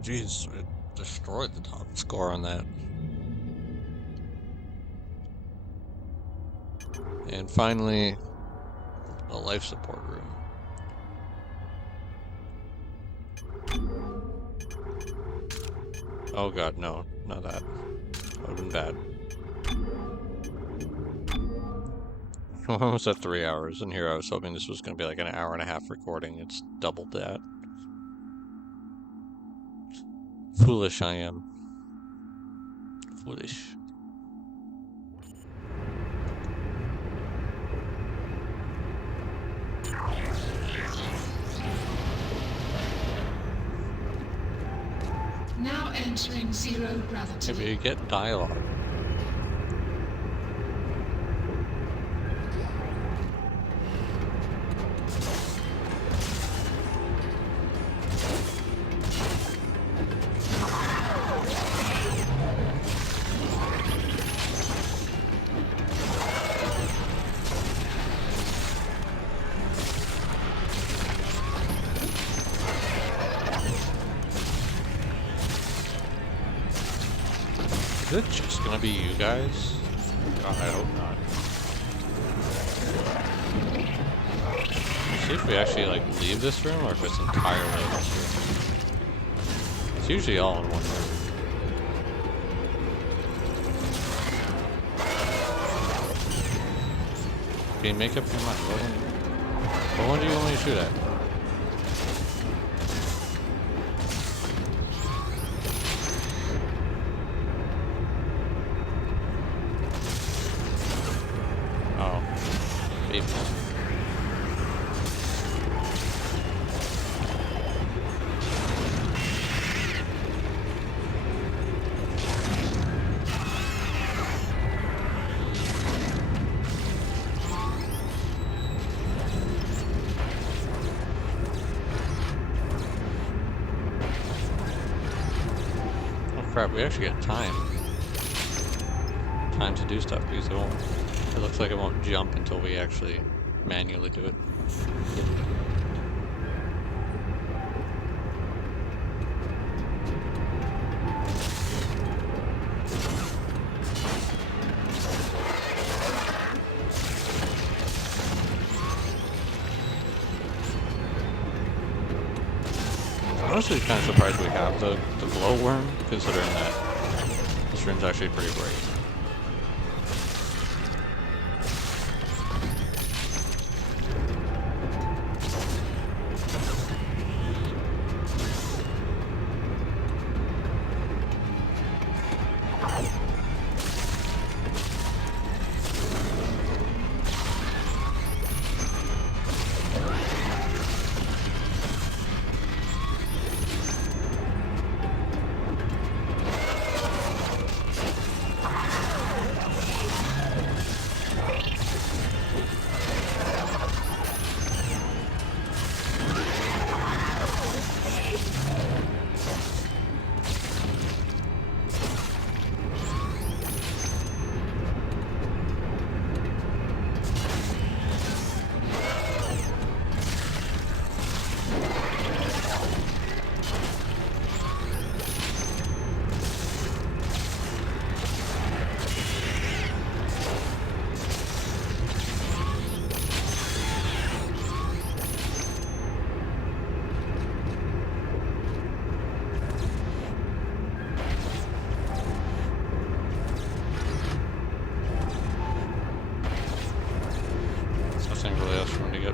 Jeez, it destroyed the top score on that. And finally, the life support room. Oh god, no, not that. That would've been bad. We're almost at 3 hours, and here I was hoping this was gonna be like an hour and a half recording. It's doubled that. Foolish I am. Foolish. Now entering zero gravity. Maybe you get dialogue. Is it just gonna be you guys? God, I hope not. See if we actually like leave this room or if it's entirely in this room. It's usually all in one room. Okay, make up your mind. What one do you want me to shoot at? Crap, we actually get time to do stuff because it looks like it won't jump until we actually manually do it. I'm honestly kind of surprised we have the glowworm, considering that this room's actually pretty bright.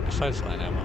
Besides line ammo.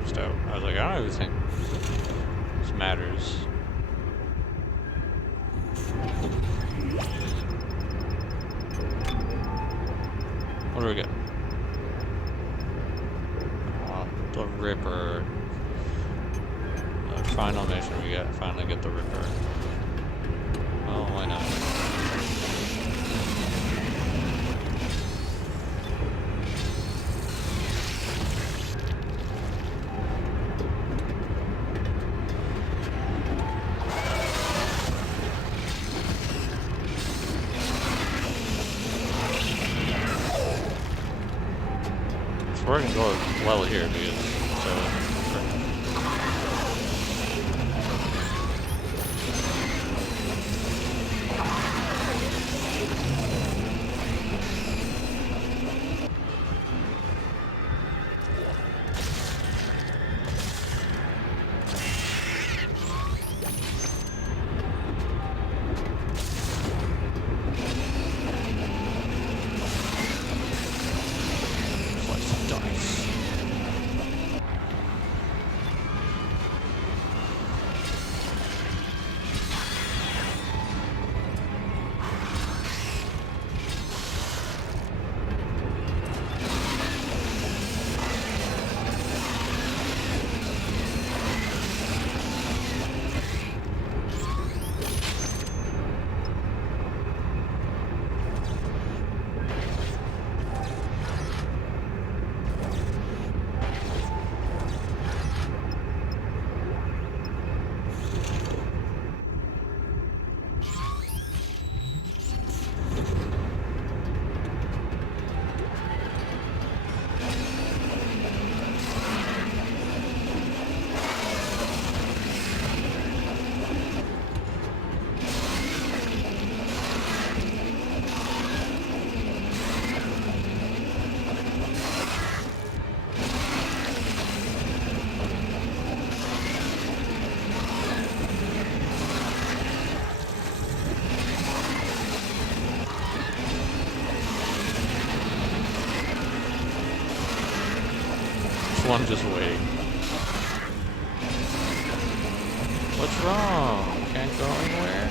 maxed out. I was like, I don't even think this matters. What do we get? The Ripper. The final mission we get. Finally get the Ripper. Well, why not? We're gonna go well here because one just wait. What's wrong? Can't go anywhere?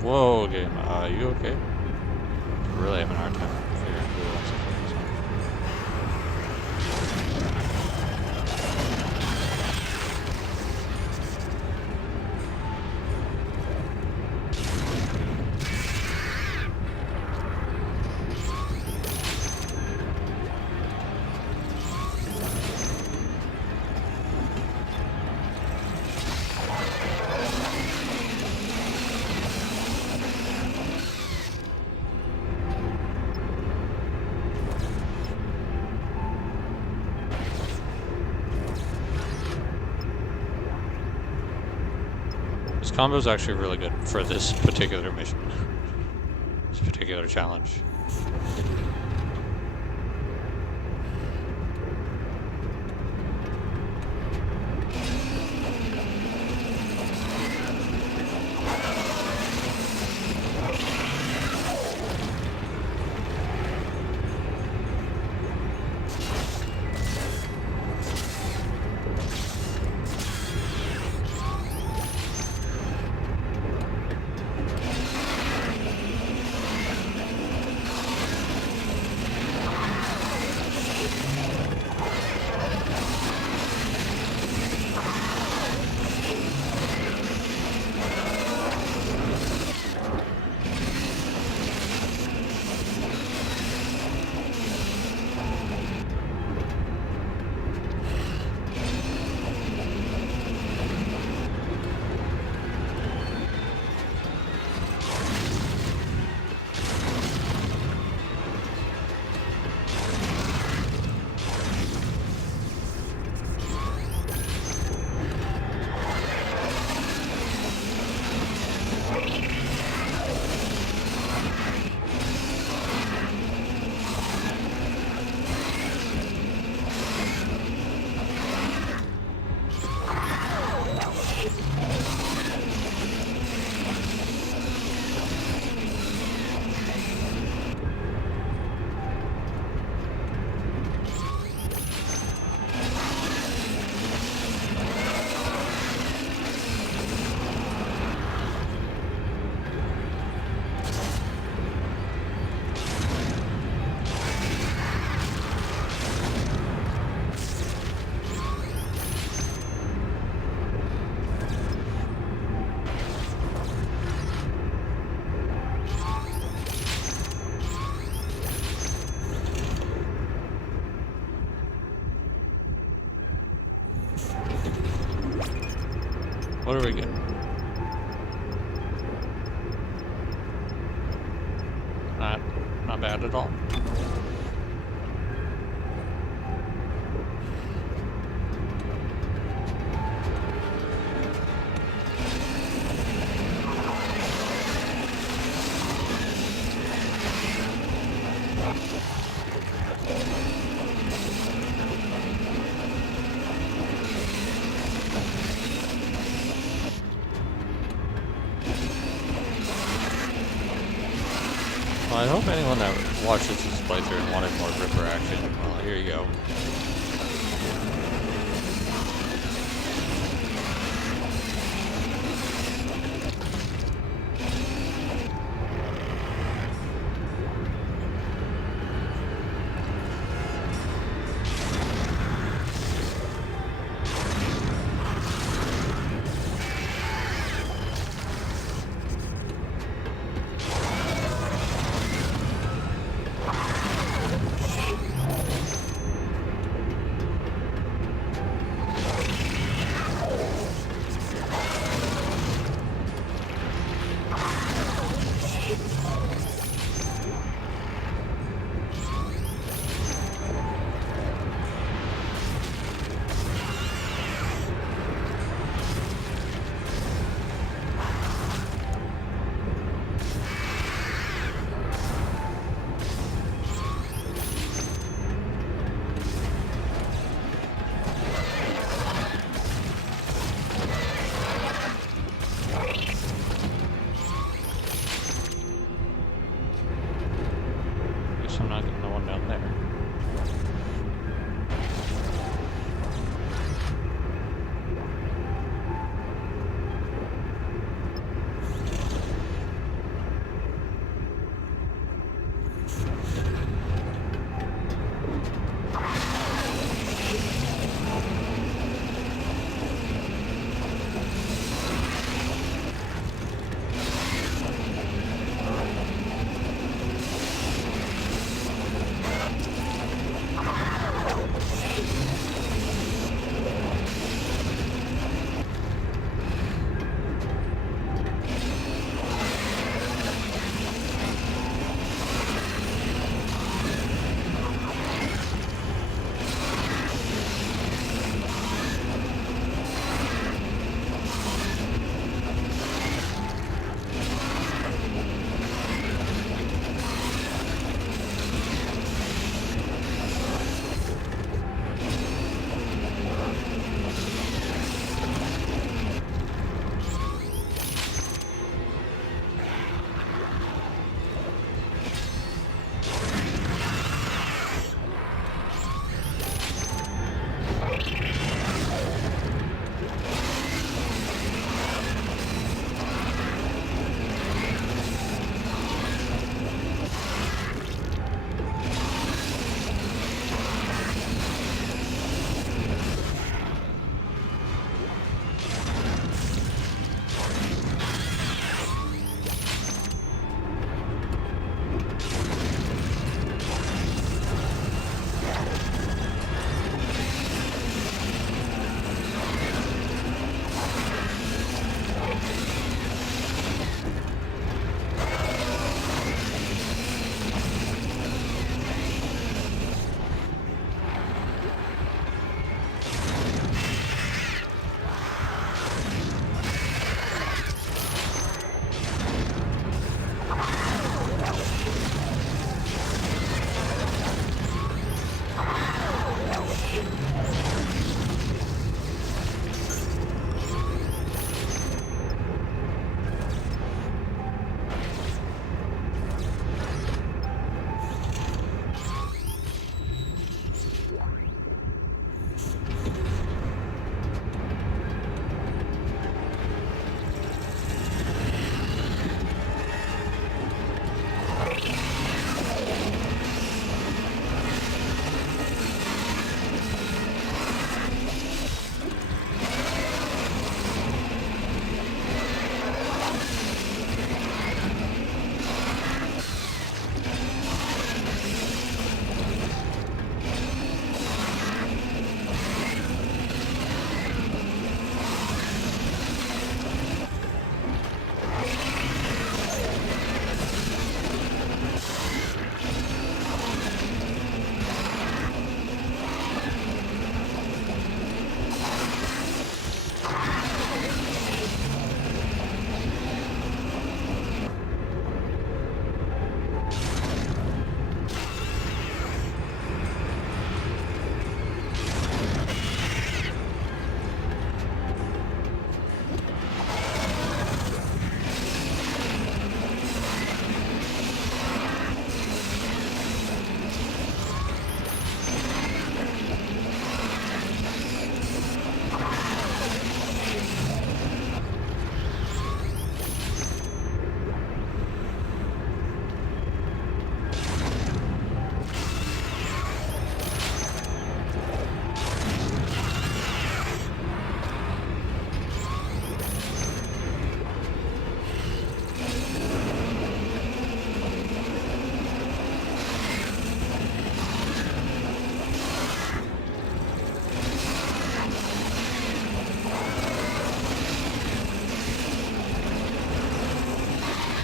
Whoa, game. You okay? Really having a hard time figuring who wants to focus on. This combo is actually really good for this particular mission. This particular challenge. what do we get? Not bad at all. Well, I hope anyone that watches this playthrough and wanted more Ripper action, well, here you go.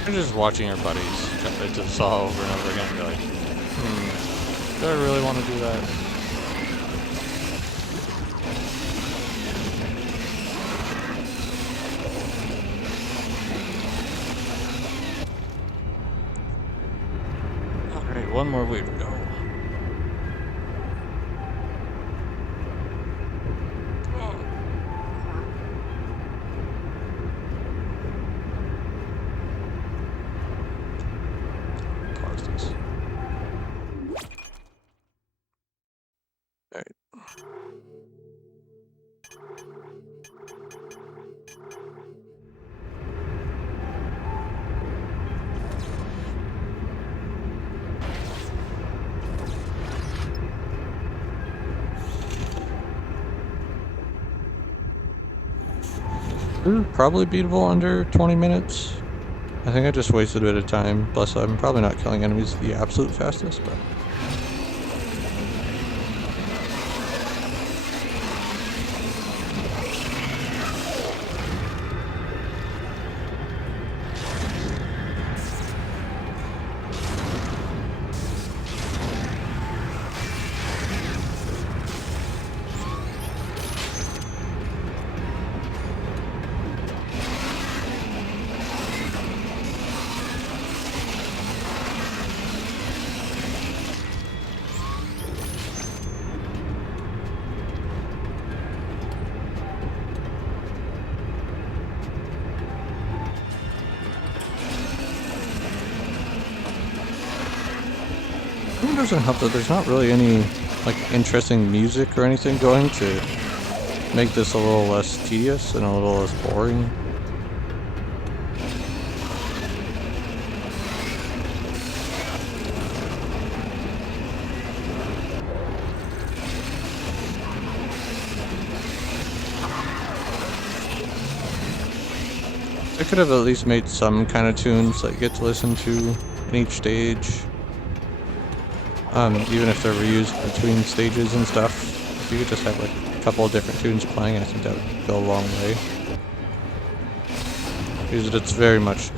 You're just watching your buddies jump into the saw over and over again and be like, do I really want to do that? Alright, one more way to go. Pause this. Alright. This is probably beatable under 20 minutes. I think I just wasted a bit of time, plus I'm probably not killing enemies the absolute fastest, but... It doesn't help that there's not really any like interesting music or anything going to make this a little less tedious and a little less boring. I could have at least made some kind of tunes that you get to listen to in each stage. Even if they're reused between stages and stuff, if you could just have like a couple of different tunes playing, I think that would go a long way. Because it's very much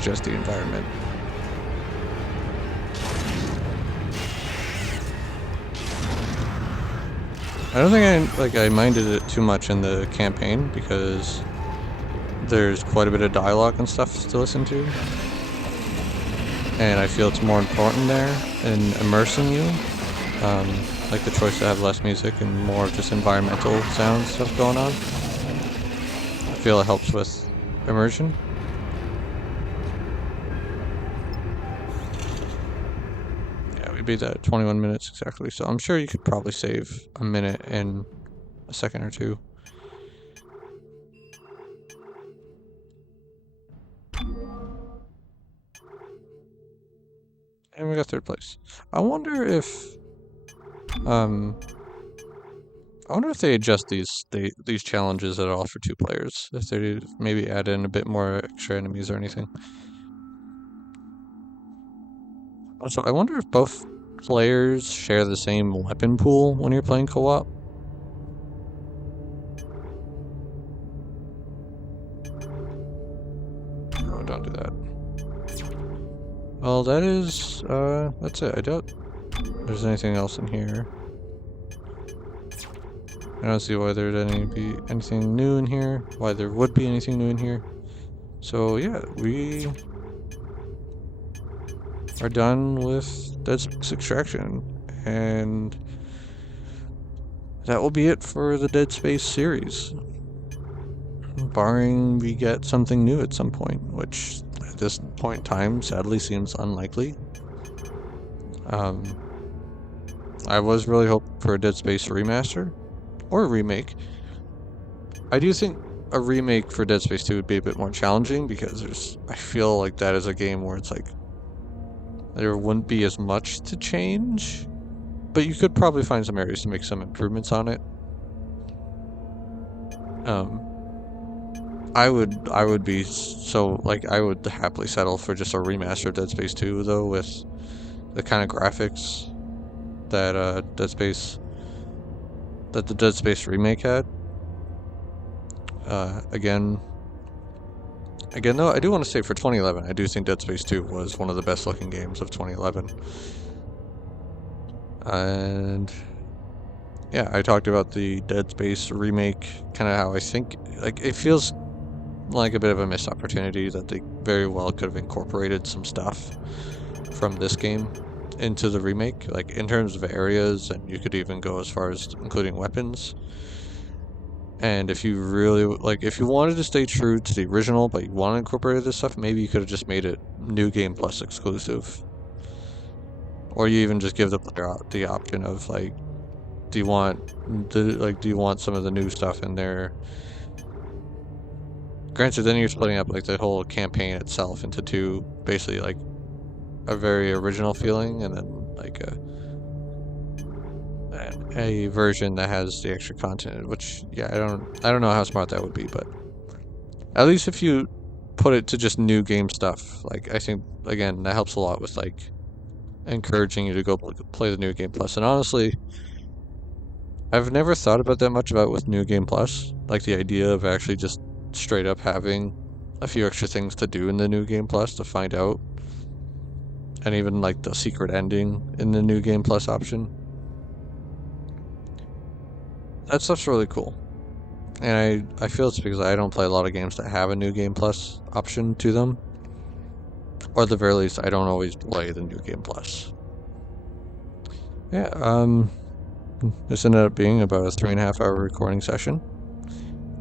just the environment. I don't think I minded it too much in the campaign because there's quite a bit of dialogue and stuff to listen to. And I feel it's more important there in immersing you. Like the choice to have less music and more just environmental sound stuff going on. I feel it helps with immersion. Yeah, we beat that at 21 minutes exactly, so I'm sure you could probably save a minute in a second or two. And we got third place. I wonder if they adjust these challenges at all for 2 players. If they maybe add in a bit more extra enemies or anything. Also, I wonder if both players share the same weapon pool when you're playing co-op. No, don't do that. Well, that's it. I doubt there's anything else in here. I don't see why there'd be anything new in here. Why there would be anything new in here. So yeah, we are done with Dead Space Extraction, and that will be it for the Dead Space series. Barring we get something new at some point, which at this point in time sadly seems unlikely. I was really hoping for a Dead Space remaster or a remake. I do think a remake for Dead Space 2 would be a bit more challenging because I feel like that is a game where it's like there wouldn't be as much to change, but you could probably find some areas to make some improvements on it. I would be so like I would happily settle for just a remaster of Dead Space 2 though, with the kind of graphics that the Dead Space remake had. Again, Again, though, I do want to say for 2011, I do think Dead Space 2 was one of the best looking games of 2011. And yeah, I talked about the Dead Space remake, kind of how I think, like, it feels like a bit of a missed opportunity that they very well could have incorporated some stuff from this game into the remake, like in terms of areas, and you could even go as far as including weapons. And if you really, like, if you wanted to stay true to the original, but you want to incorporate this stuff, maybe you could have just made it New Game Plus exclusive. Or you even just give the player the option of, like, do you want do you want some of the new stuff in there? Granted, then you're splitting up, like, the whole campaign itself into two, basically, like, a very original feeling, and then, like, a version that has the extra content, which, yeah, I don't know how smart that would be, but at least if you put it to just new game stuff, like, I think, again, that helps a lot with, like, encouraging you to go play the New Game Plus. And honestly, I've never thought about that much about with New Game Plus, like the idea of actually just straight up having a few extra things to do in the New Game Plus to find out, and even like the secret ending in the New Game Plus option. That stuff's really cool. And I feel it's because I don't play a lot of games that have a New Game Plus option to them. Or at the very least, I don't always play the New Game Plus. Yeah, this ended up being about a 3.5 hour recording session.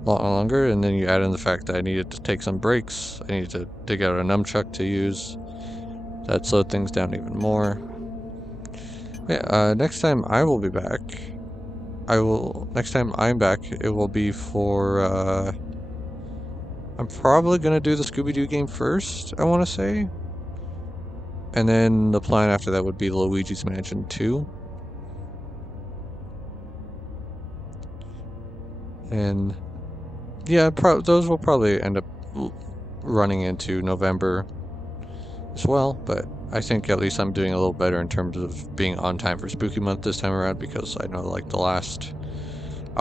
A lot longer, and then you add in the fact that I needed to take some breaks. I needed to dig out a nunchuck to use. That slowed things down even more. Yeah, next time I will be back. Next time I'm back, it will be for, I'm probably gonna do the Scooby-Doo game first, I want to say. And then the plan after that would be Luigi's Mansion 2. And yeah, those will probably end up running into November as well, but I think at least I'm doing a little better in terms of being on time for Spooky Month this time around, because I know, like, I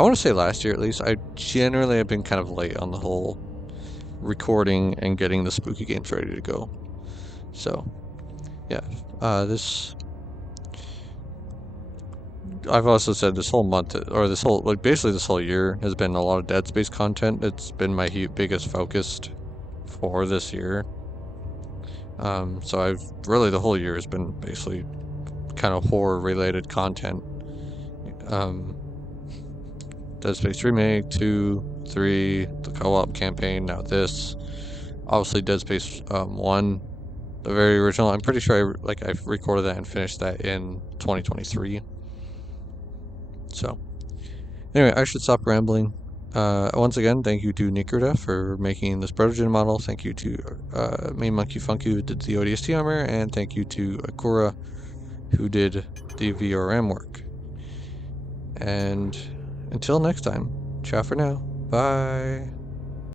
want to say last year at least, I generally have been kind of late on the whole recording and getting the spooky games ready to go. So, yeah, I've also said this whole month, or this whole, like, basically this whole year has been a lot of Dead Space content. It's been my biggest focus for this year. So the whole year has been basically kind of horror related content. Dead Space Remake, 2, 3, the co-op campaign, now this. Obviously Dead Space 1, the very original. I'm pretty sure I've recorded that and finished that in 2023. So, anyway, I should stop rambling. Once again, thank you to Nicoreda for making this Protogen model. Thank you to Main Monkey Funky, who did the ODST armor, and thank you to Okkura, who did the VRM work. And until next time, ciao for now. Bye.